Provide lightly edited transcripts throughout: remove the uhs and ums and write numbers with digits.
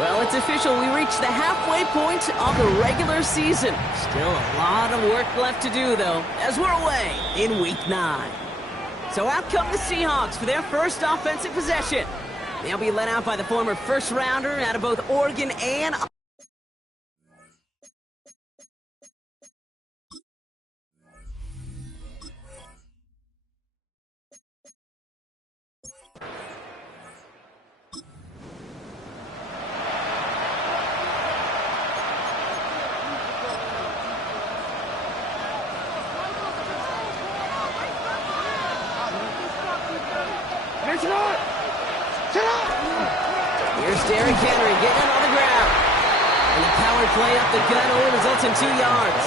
Well, it's official. We reached the halfway point of the regular season. Still a lot of work left to do, though, as we're away in Week 9. So out come the Seahawks for their first offensive possession. They'll be led out by the former first-rounder out of both Oregon and... Here's Derrick Henry getting it on the ground. And the power play up the gut only results in 2 yards.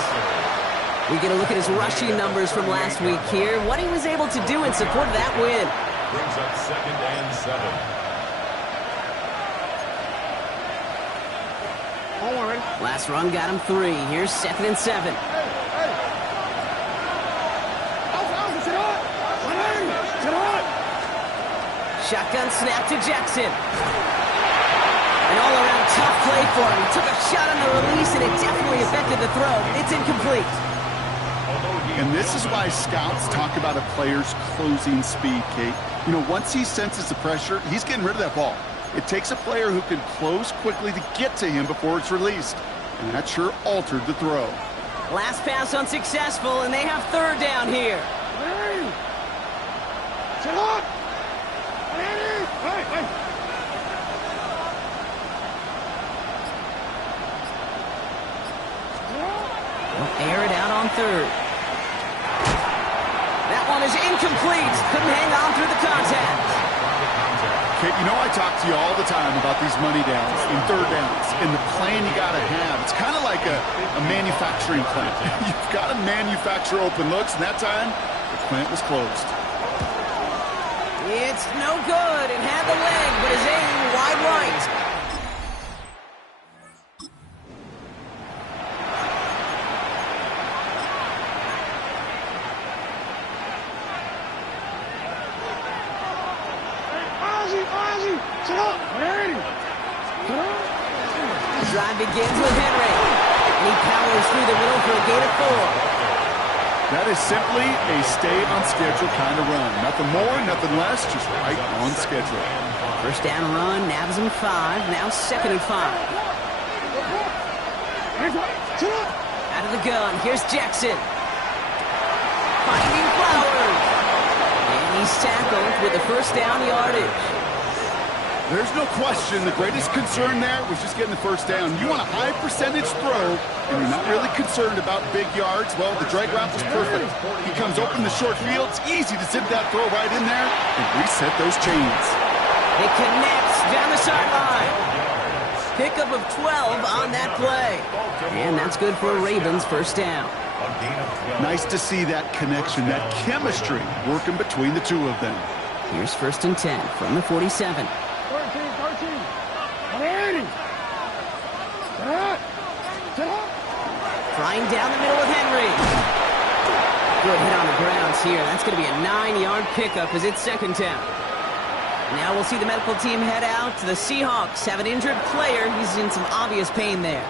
We get a look at his rushing numbers from last week here. What he was able to do in support of that win. Brings up 2nd and 7. Last run got him 3. Here's 2nd and 7. Shotgun snap to Jackson. An all-around tough play for him. He took a shot on the release, and it definitely affected the throw. It's incomplete. And this is why scouts talk about a player's closing speed, Kate. You know, once he senses the pressure, he's getting rid of that ball. It takes a player who can close quickly to get to him before it's released. And that sure altered the throw. Last pass unsuccessful, and they have 3rd down here. They'll air it out on third. That one is incomplete. Couldn't hang on through the contact. Kate, you know I talk to you all the time about these money downs and third downs and the plan you got to have. It's kind of like a manufacturing plant. You've got to manufacture open looks, and that time, the plant was closed. It's no good. It had the leg, but his aim wide right. The drive begins with Henry. And he powers through the middle for a gain of 4. That is simply a stay-on-schedule kind of run. Nothing more, nothing less, just right on schedule. First down run, nabs him 5. Now 2nd and 5. Out of the gun, here's Jackson. Finding Flowers. And he's tackled with the first down yardage. There's no question the greatest concern there was just getting the first down. You want a high percentage throw, and you're not really concerned about big yards. Well, the drag route was perfect. He comes open the short field. It's easy to zip that throw right in there and reset those chains. It connects down the sideline. Pickup of 12 on that play. And that's good for a Ravens first down. Nice to see that connection, that chemistry working between the two of them. Here's 1st and 10 from the 47. Flying down the middle with Henry. Good hit on the grounds here. That's going to be a 9-yard pickup as it's 2nd down. Now we'll see the medical team head out. The Seahawks have an injured player. He's in some obvious pain there.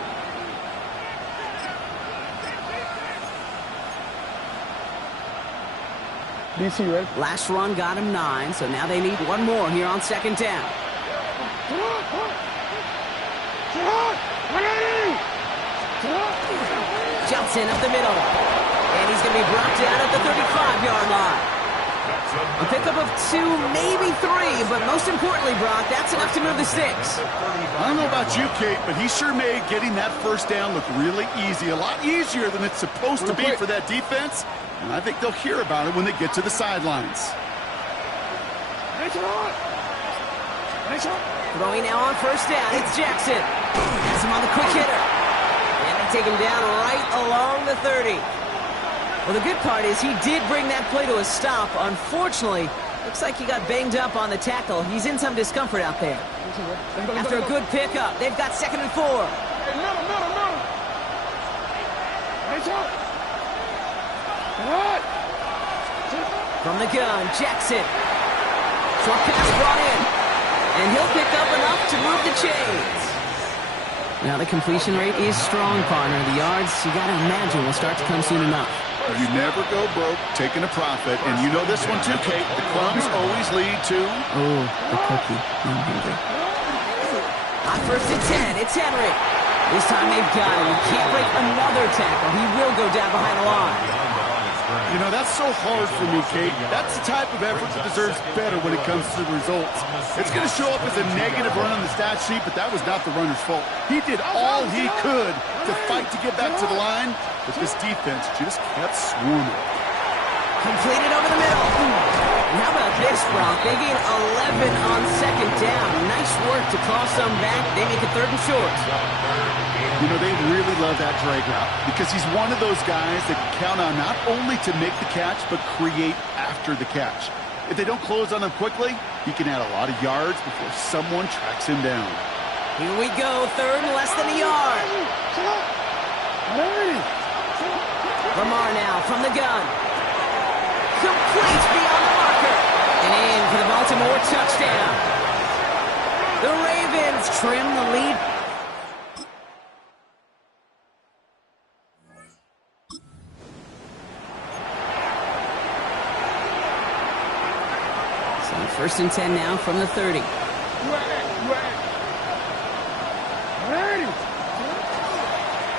MBC ready? Last run got him 9, so now they need one more here on 2nd down. Johnson up the middle. And he's going to be brought down at the 35-yard line. A pickup of 2, maybe 3, but most importantly, Brock, that's enough to move the sticks. I don't know about you, Kate, but he sure made getting that first down look really easy. A lot easier than it's supposed to be for that defense. And I think they'll hear about it when they get to the sidelines. Throwing now on first down, it's Jackson. Has him on the quick hitter. And they take him down right along the 30. Well, the good part is he did bring that play to a stop. Unfortunately, looks like he got banged up on the tackle. He's in some discomfort out there. After a good pickup, they've got 2nd and 4. From the gun, Jackson. Short pass brought in. And he'll pick up enough to move the chains. Now the completion rate is strong, partner. The yards, you got to imagine, will start to come soon enough. You never go broke taking a profit. And you know this one too, Kate. The crumbs always lead to... Oh, the cookie. I'm hungry. On 1st and 10, it's Henry. This time they've got him. He can't break another tackle. He will go down behind the line. You know, that's so hard for me, Kate. That's the type of effort that deserves better when it comes to the results. It's going to show up as a negative run on the stat sheet, but that was not the runner's fault. He did all he could to fight to get back to the line, but this defense just kept swarming. Completed over the middle. And how about this, Brock? They gain 11 on 2nd down. Nice work to claw some back. They make it 3rd and short. You know, they really love that drag route because he's one of those guys that can count on not only to make the catch, but create after the catch. If they don't close on him quickly, he can add a lot of yards before someone tracks him down. Here we go, 3rd and less than a yard. Lamar now from the gun. Complete beyond the marker. And in for the Baltimore touchdown. The Ravens trim the lead. So 1st and 10 now from the 30.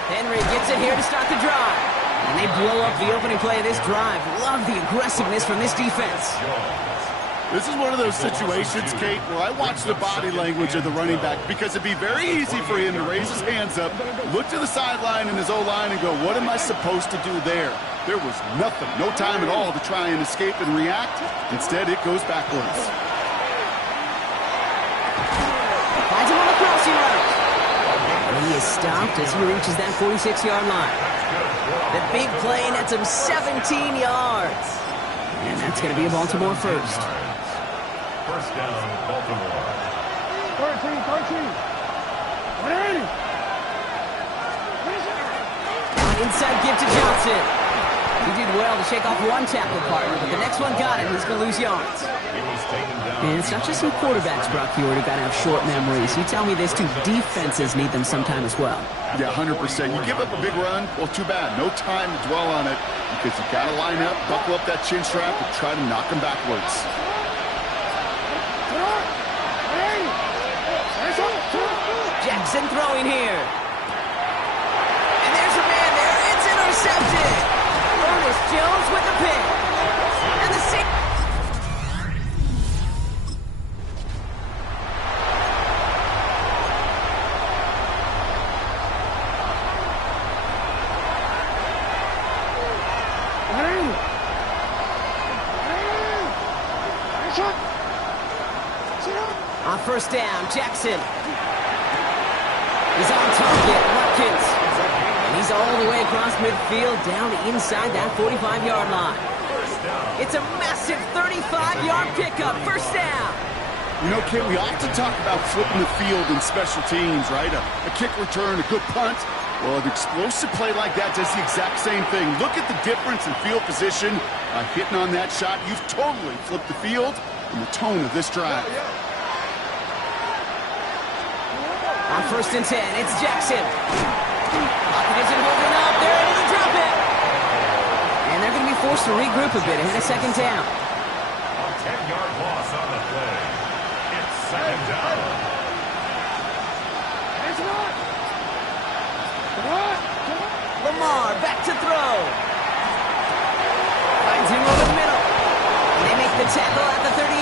Henry gets it here to start the drive. And they blow up the opening play of this drive. Love the aggressiveness from this defense. This is one of those situations, Kate, where I watch the body language of the running back because it'd be very easy for him to raise his hands up, look to the sideline in his O-line and go, what am I supposed to do there? There was nothing, no time at all to try and escape and react. Instead, it goes backwards. Finds him on the crossing route. And he is stopped as he reaches that 46-yard line. The big play nets him 17 yards. And that's going to be a Baltimore first. First down, Baltimore. 13. Inside give to Johnson. He did well to shake off one tackle partner, but the next one got him. He's going to lose yards. He was taken down. And it's not just some quarterbacks, Brock Hewitt, who got to have short memories. You tell me this too, defenses need them sometime as well. Yeah, 100%. You give up a big run, well, too bad. No time to dwell on it because you got to line up, buckle up that chin strap, and try to knock him backwards. Jackson throwing here. And there's a man there. It's intercepted. Ernest Jones with the pick. And the on first down, Jackson. He's on target, Watkins. And he's all the way across midfield down inside that 45-yard line. It's a massive 35-yard pickup, first down. You know, Kate, we often talk about flipping the field in special teams, right? A kick return, a good punt. Well, an explosive play like that does the exact same thing. Look at the difference in field position. By hitting on that shot, you've totally flipped the field and the tone of this drive. On first and 10, it's Jackson. Lockett isn't holding up. They're able to drop it. And they're going to be forced to regroup a bit ahead of second down. A 10-yard loss on the play. It's second down. Lamar back to throw. Finds him over the middle. And they make the tackle at the 38.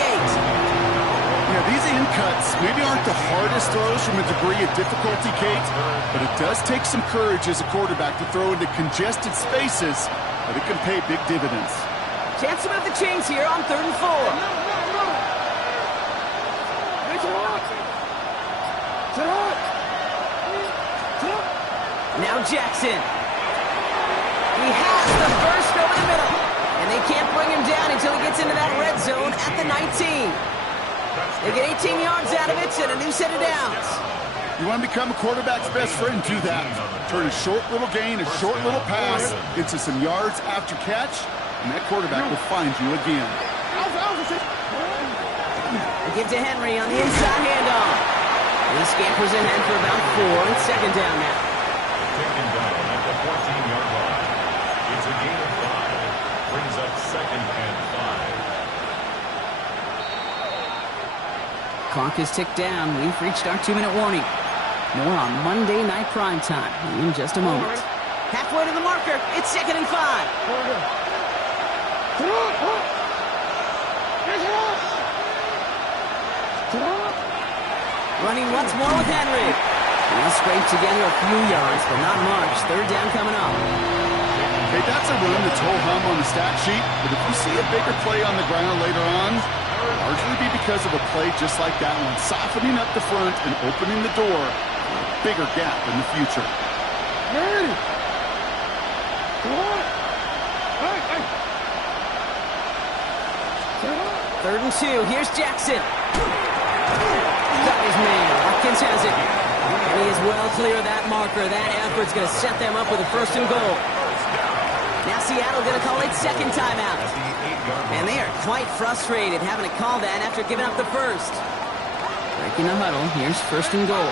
Yeah, these in cuts maybe aren't the hardest throws from a degree of difficulty, Kate, but it does take some courage as a quarterback to throw into congested spaces, but it can pay big dividends. Chance to move the chains here on 3rd and 4. Now Jackson. He has the first over the middle, and they can't bring him down until he gets into that red zone at the 19. They get 18 yards out of it and a new set of downs. You want to become a quarterback's best friend, do that. Turn a short little gain, a short little pass into some yards after catch, and that quarterback will find you again. They give to Henry on the inside handoff. And he scampers ahead for about 4. It's second down now. Taken down at the 14-yard line. It's a gain of 5. Brings up second and 5. Clock is ticked down. We've reached our 2-minute warning. More on Monday Night Primetime in just a moment. Halfway to the marker. It's second and 5. Running once more with Henry. He'll scrape together a few yards, but not much. Third down coming up. Hey, that's a run that's whole-hum on the stat sheet, but if you see a bigger play on the ground later on, it'll largely be because of a play just like that one, softening up the front and opening the door for a bigger gap in the future. Third and 2. Here's Jackson. Got his man. Watkins has it. And he is well clear of that marker. That effort's going to set them up with a first and goal. Now Seattle going to call it second timeout. And they are quite frustrated having to call that after giving up the first. Breaking the huddle. Here's first and goal.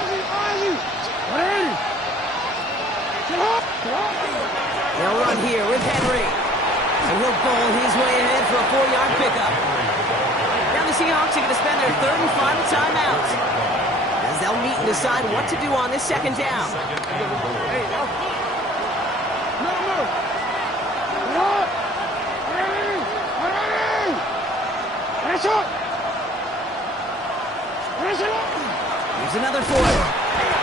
They'll run here with Henry. And he'll bowl his way ahead for a 4-yard pickup. Now the Seahawks are going to spend their third and final timeout, as they'll meet and decide what to do on this second down. Here's another for him.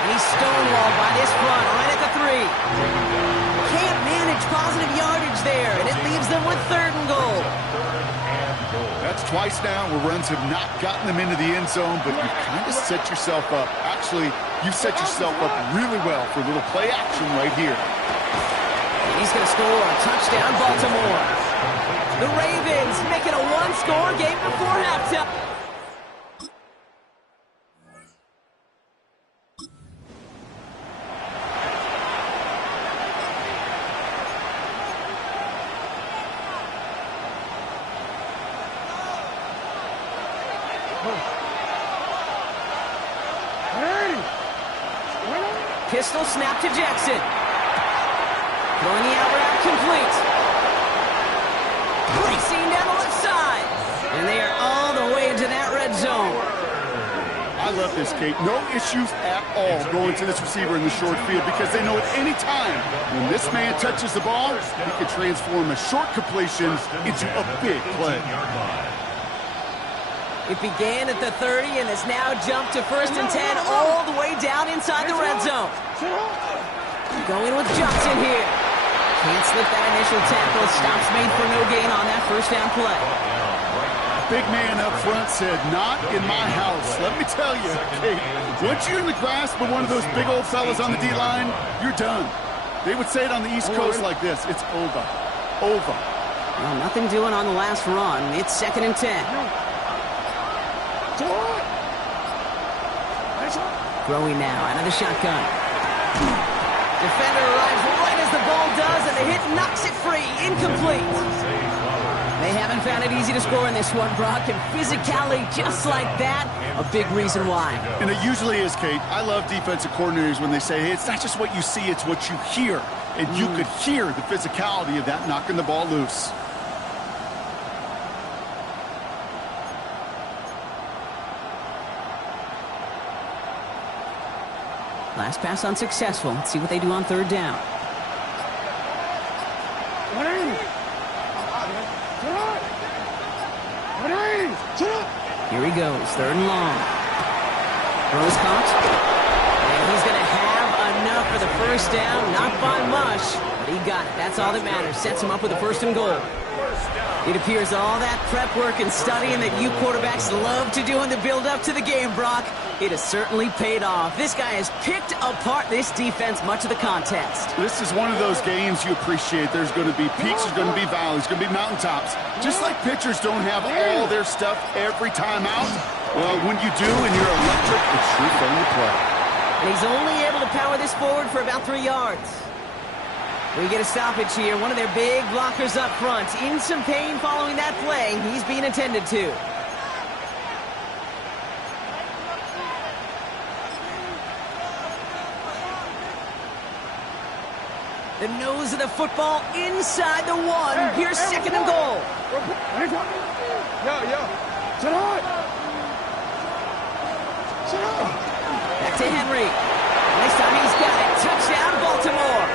And he's stonewalled by this front right at the 3. Can't manage positive yardage there, and it leaves them with 3rd and goal. That's twice now where runs have not gotten them into the end zone, but you've kind of set yourself up. Actually, you set yourself up really well for a little play action right here. He's going to score a touchdown, Baltimore. The Ravens making a one-score game before halftime. Pistol snap to Jackson. Throwing the out route complete. Racing down the left side. And they are all the way into that red zone. I love this, Kate. No issues at all going to this receiver in the short field because they know at any time when this man touches the ball, he can transform a short completion into a big play. It began at the 30 and has now jumped to 1st and 10 all the way down inside the red zone. Going with Johnson here. Can't slip that initial tackle. Stops made for no gain on that 1st down play. Big man up front said, not in my house. Let me tell you, Kate, once you're in the grasp of one of those big old fellas on the D-line, you're done. They would say it on the East Coast like this. It's over. Over. Well, nothing doing on the last run. It's 2nd and 10. Throwing now out of the shotgun. Defender arrives right as the ball does, and the hit knocks it free. Incomplete. They haven't found it easy to score in this one, Brock, and physicality just like that, a big reason why. And it usually is, Kate. I love defensive coordinators when they say, hey, it's not just what you see, it's what you hear. And you could hear the physicality of that knocking the ball loose. Last pass unsuccessful. Let's see what they do on 3rd down. Here he goes, 3rd and long. Throws caught. And he's going to have enough for the 1st down. Not by much, but he got it. That's all that matters. Sets him up with a 1st and goal. It appears all that prep work and studying that you quarterbacks love to do in the build-up to the game, Brock, it has certainly paid off. This guy has picked apart this defense much of the contest. This is one of those games you appreciate. There's going to be peaks, there's going to be valleys, there's going to be mountaintops. Just like pitchers don't have all their stuff every time out, well, when you do and you're electric, it's sure fun to play. And he's only able to power this forward for about 3 yards. We get a stoppage here. One of their big blockers up front. In some pain following that play. He's being attended to. The nose of the football inside the 1. Here's 2nd and goal. Back to Henry. Next time he's got it. Touchdown, Baltimore.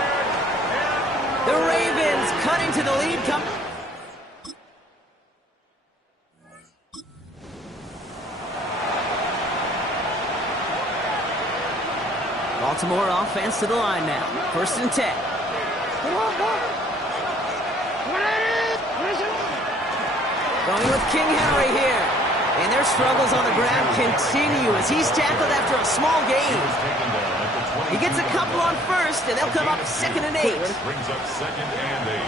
The Ravens cut into the lead. Baltimore offense to the line now. 1st and 10. Going with King Henry here. And their struggles on the ground continue as he's tackled after a small gain. He gets a couple on 1st, and they'll come up 2nd and 8. Brings up 2nd and 8.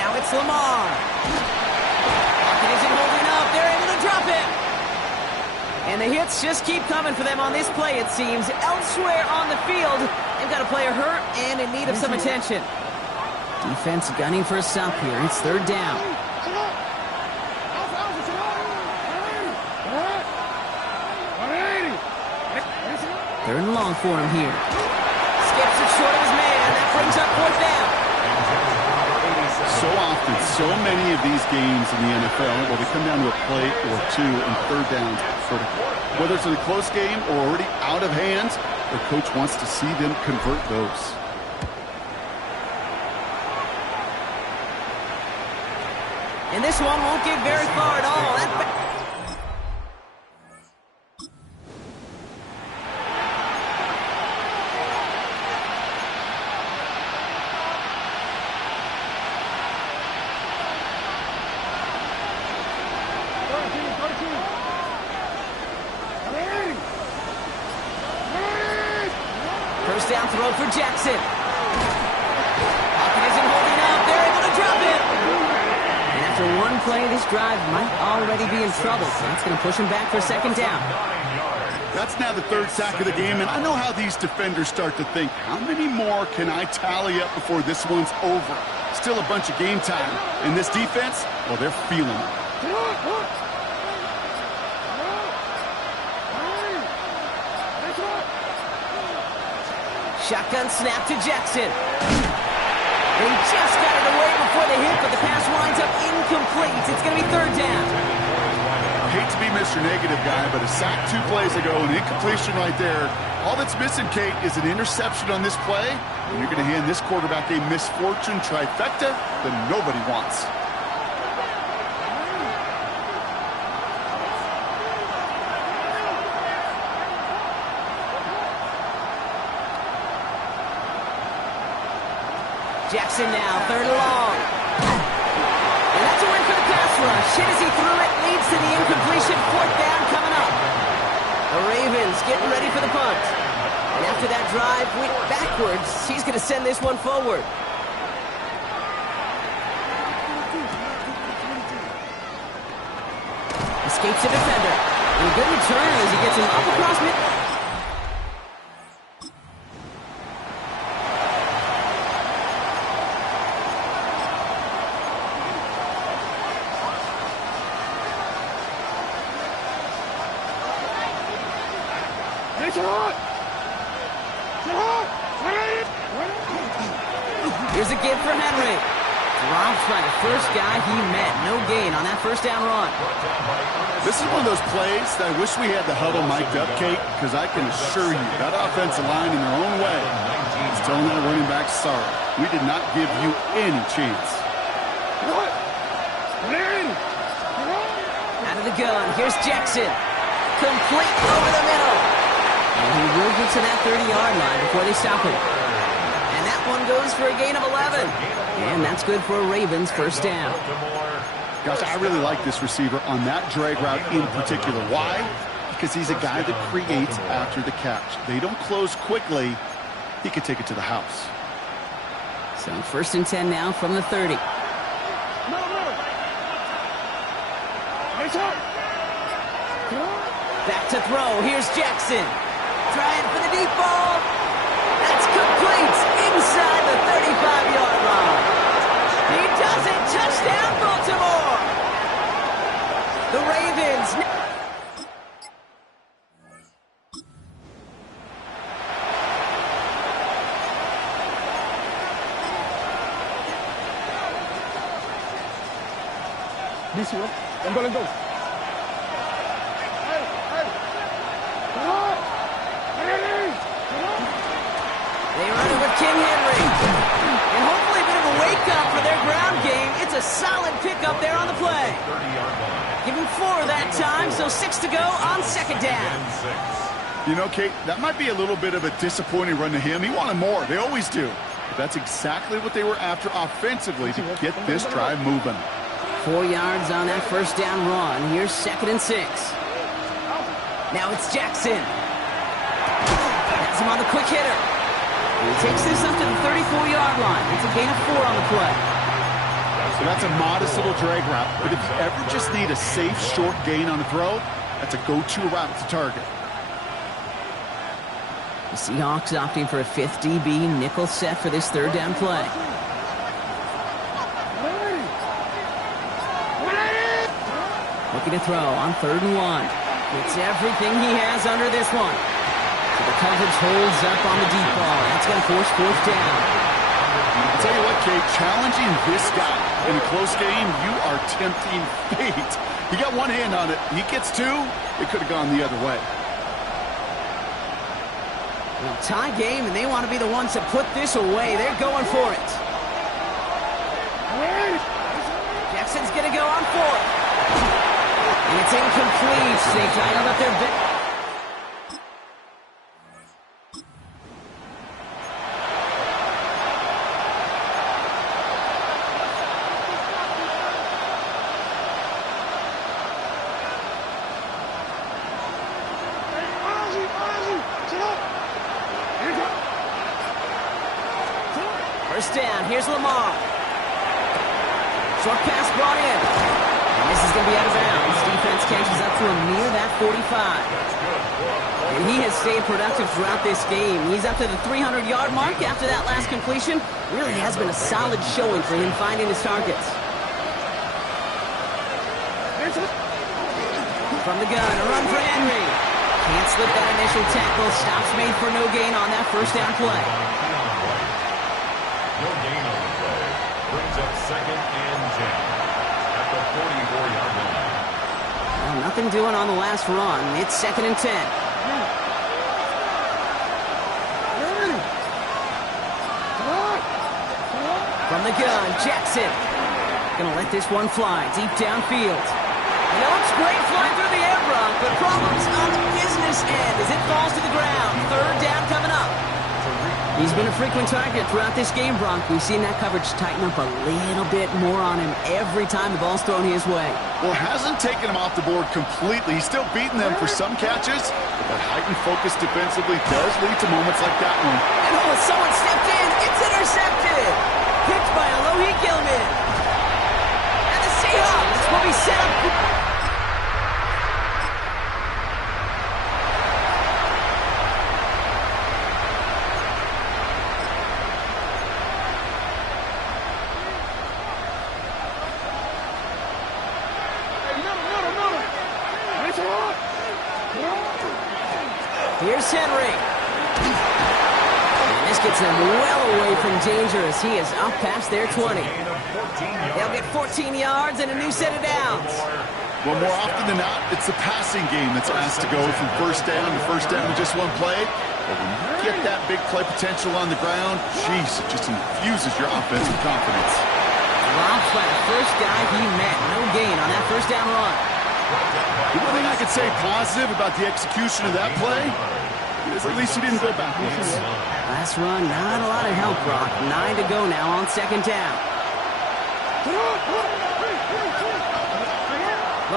Now it's Lamar. Pocket isn't holding up. They're able to drop it. And the hits just keep coming for them on this play, it seems. Elsewhere on the field, they've got a player hurt and in need of some attention. Defense gunning for a stop here. It's 3rd down. 3rd and long for him here. Skips it short of his man. That brings up 4th down. So often, so many of these games in the NFL, well, they come down to a play or 2 and 3rd downs. Whether it's in a close game or already out of hands, the coach wants to see them convert those. And this one won't get very far at all. First down throw for Jackson. Pocket isn't holding up. They're able to drop it. And after one play, this drive might already be in trouble. So that's going to push him back for second down. That's now the third sack of the game, and I know how these defenders start to think, how many more can I tally up before this one's over? Still a bunch of game time. And this defense, well, they're feeling it. Shotgun snap to Jackson. They just got it away before the hit, but the pass winds up incomplete. It's going to be third down. I hate to be Mr. Negative guy, but a sack 2 plays ago, an incompletion right there. All that's missing, Kate, is an interception on this play. And you're going to hand this quarterback a misfortune trifecta that nobody wants. Jackson now, third and long. And that's a win for the pass rush. Hit as he threw it, leads to the incompletion. Fourth down coming up. The Ravens getting ready for the punt. And after that drive went backwards, he's going to send this one forward. Escapes the defender. And a good return as he gets him up across mid. Here's a give for Henry. Dropped by the first guy he met. No gain on that first down run. This is one of those plays that I wish we had the huddle mic'd up, Kate, because I can assure you that offensive line in their own way is telling that running back, sorry, we did not give you any chance. Out of the gun, here's Jackson. Complete over the middle. And he will get to that 30-yard line before they stop him. And that one goes for a gain of 11. And that's good for a Ravens first down. Gosh, I really like this receiver on that drag route in particular. Why? Because he's a guy that creates after the catch. They don't close quickly. He could take it to the house. So first and 10 now from the 30. Back to throw. Here's Jackson. Trying for the deep ball. That's complete inside the 35-yard line. He does it. Touchdown, Baltimore. The Ravens. BC, let's go. They run it with King Henry. And hopefully a bit of a wake-up for their ground game. It's a solid pickup there on the play. Give him 4 that time, so 6 to go on second down. You know, Kate, that might be a little bit of a disappointing run to him. He wanted more. They always do. But that's exactly what they were after offensively to get this drive moving. 4 yards on that first down run. Here's second and 6. Now it's Jackson. Has him on the quick hitter. He takes this up to the 34-yard line. It's a gain of 4 on the play. So that's a modest little drag route. But if you ever just need a safe, short gain on a throw, that's a go-to route to target. The Seahawks opting for a 5th DB nickel set for this third down play. Looking to throw on 3rd and 1. Gets everything he has under this one. So the coverage holds up on the deep ball. That's going to force 4th down. I'll tell you what, Kate, challenging this guy in a close game, you are tempting fate. He got one hand on it. He gets 2. It could have gone the other way. Well, tie game, and they want to be the ones that put this away. They're going for it. Jackson's going to go on fourth. And it's incomplete. They tied up their bit. First down, here's Lamar. Short pass brought in. And this is going to be out of bounds. Defense catches up to him near that 45. And he has stayed productive throughout this game. He's up to the 300-yard mark after that last completion. Really has been a solid showing for him finding his targets. From the gun, a run for Henry. Can't slip that initial tackle. Stops made for no gain on that first down play. No gain on the play. Brings up second and 10 at the 44-yard line. Well, nothing doing on the last run. It's second and 10. From the gun, Jackson. Gonna let this one fly deep downfield. He looks great flying through the air, Brock, but problems on the business end as it falls to the ground. Third down coming up. He's been a frequent target throughout this game, Bronk. We've seen that coverage tighten up a little bit more on him every time the ball's thrown his way. Well, hasn't taken him off the board completely. He's still beating them for some catches, but that heightened focus defensively does lead to moments like that one. And oh, someone stepped in. It's intercepted. Picked by Alohi Gilman. And the Seahawks will be set up. Here's Henry. And this gets them well away from danger as he is up past their 20. They'll get 14 yards and a new set of downs. Well, more often than not, it's the passing game that's asked to go from first down in just one play. But when you get that big play potential on the ground, jeez, it just infuses your offensive confidence. Dropped by the first guy he met. No gain on that first down run. The one thing I could say positive about the execution of that play is at least he didn't go backwards. Last run, not a lot of help, Brock. 9 to go now on second down.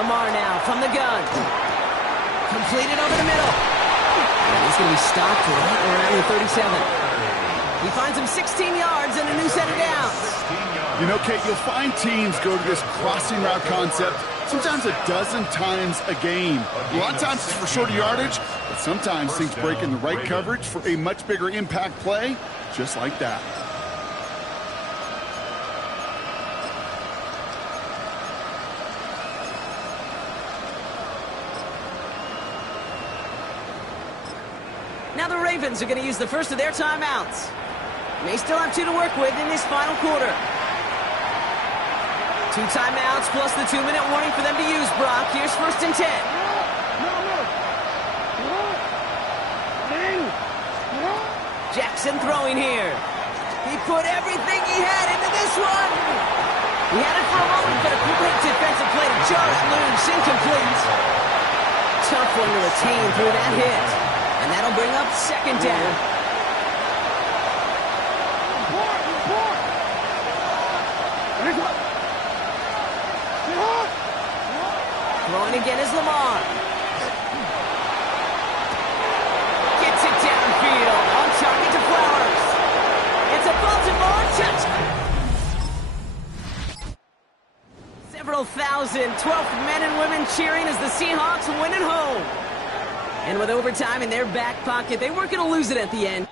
Lamar now from the gun. Completed over the middle. And he's going to be stopped right around the 37. He finds him 16 yards and a new set of downs. You know, Kate, you'll find teams go to this crossing route concept sometimes a dozen times a game. A lot of times it's for shorter yardage, but sometimes things break in the right coverage for a much bigger impact play, just like that. Now the Ravens are going to use the first of their timeouts. They still have 2 to work with in this final quarter. 2 timeouts plus the 2-minute warning for them to use, Brock. Here's first and 10. Jackson throwing here. He put everything he had into this one. He had it for a moment, but a great defensive play to jar it loose. Incomplete. Tough one to retain through that hit. And that'll bring up second down. Throwing again is Lamar. Gets it downfield. On target to Flowers. It's a Baltimore touchdown. Several thousand 12th men and women cheering as the Seahawks win at home. And with overtime in their back pocket, they weren't going to lose it at the end.